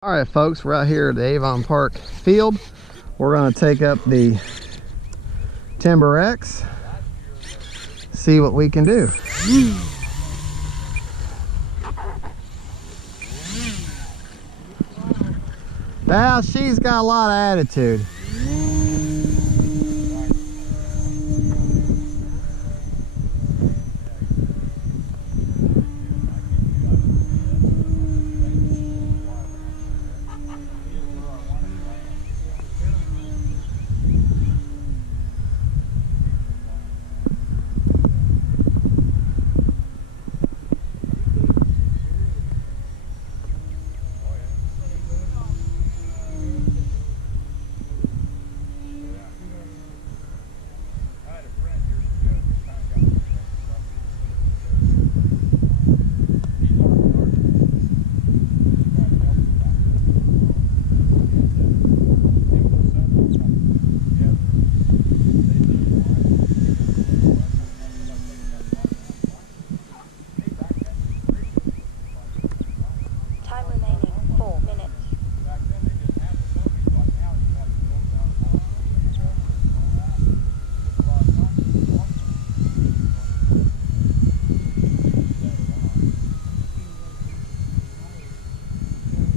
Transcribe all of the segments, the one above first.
All right, folks, we're out here at the Avon Park field. We're going to take up the Timber X, see what we can do. Well, she's got a lot of attitude.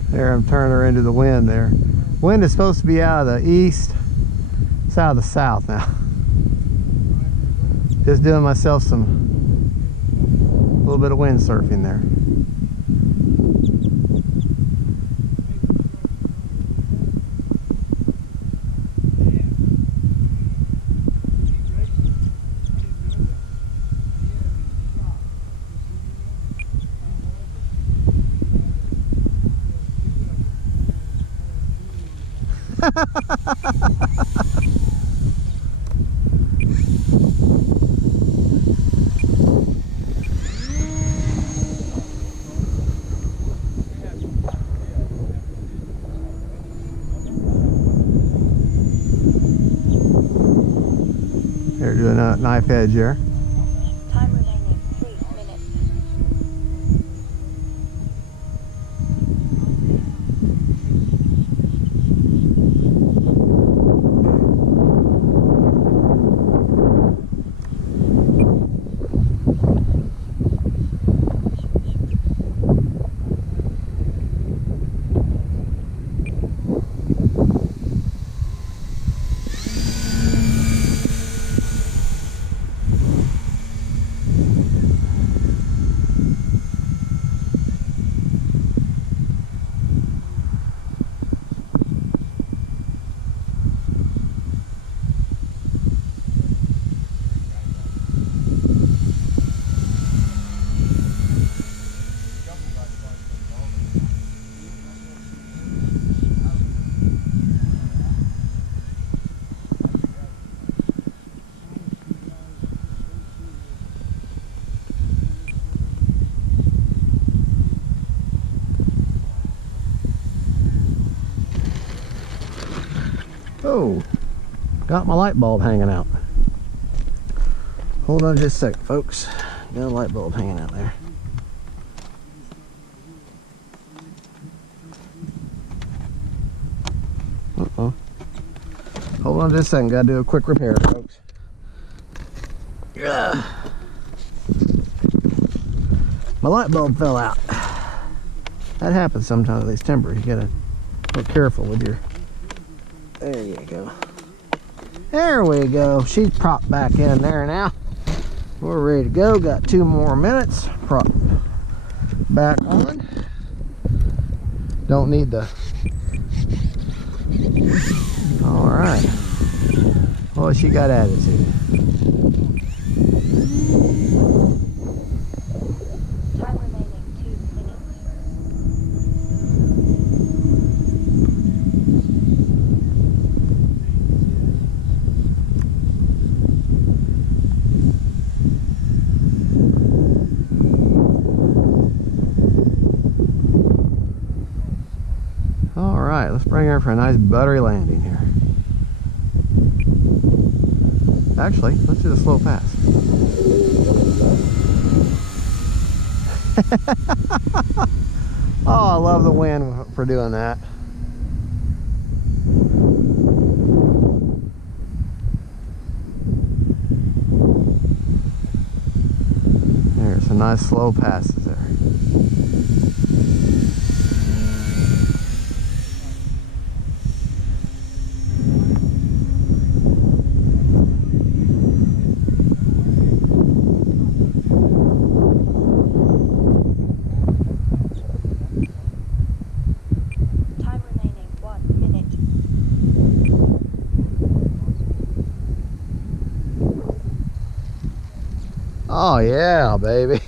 There, I'm turning her into the wind there. Wind is supposed to be out of the east. It's out of the south now. Just doing myself a little bit of windsurfing there. They're doing a knife edge there. Time remaining 3 minutes. Oh, got my light bulb hanging out. Hold on just a second, folks. Got a light bulb hanging out there. Uh-oh. Hold on just a second. Gotta do a quick repair, folks. Yeah. My light bulb fell out. That happens sometimes with these timbers. You gotta be careful with your... There you go. There we go. She's propped back in there now. We're ready to go. Got 2 more minutes. Prop back on. Don't need the... Alright. Well, she got attitude. Time remaining 2 minutes. Alright, let's bring her for a nice buttery landing here. Actually, let's do the slow pass. Oh, I love the wind for doing that. There's some nice slow passes there. Time remaining 1 minute. Oh yeah, baby.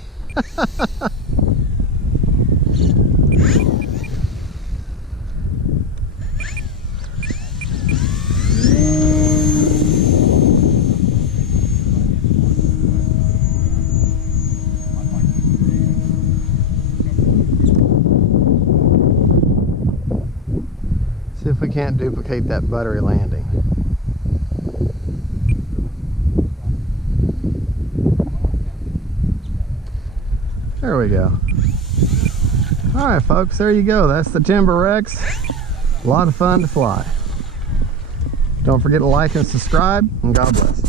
See if we can't duplicate that buttery landing. There we go. All right, folks, there you go. That's the Timber Rex. A lot of fun to fly. Don't forget to like and subscribe, and God bless.